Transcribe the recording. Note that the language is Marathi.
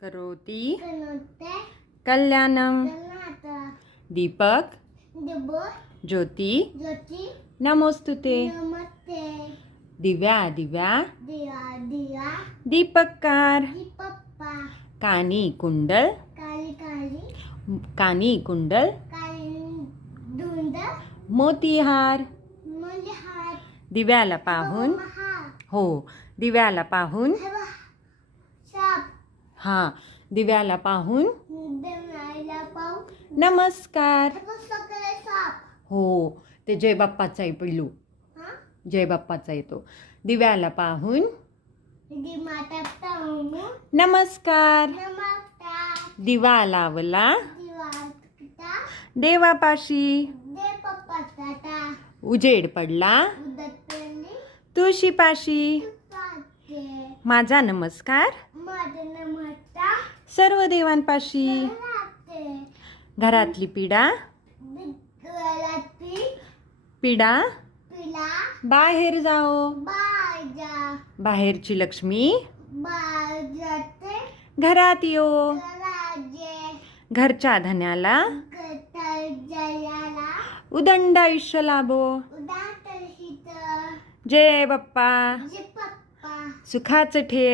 करोति कल्याणम। दीपक ज्योति नमोस्तुते। दिव्या दीपककार। कानी कुंडल मोतीहार। दिव्याला पाहून दिव्याला पाहून दिव्याला पाहून नमस्कार। ते जय बाप्पाचा आहे पिल्लू, जय बाप्पाचा येतो। दिव्याला पाहून नमस्कार। दिवा लावला देवापाशी, उजेड पडला तुळशीपाशी। माझा नमस्कार सर्व देवांपाशी। घरातली पिढा बाहेर जाओ। बाहेरची लक्ष्मी घरात येओ। घरच्या धन्याला उदंड आयुष्य लाभो। जय बाप्पा सुखाचं ठेव।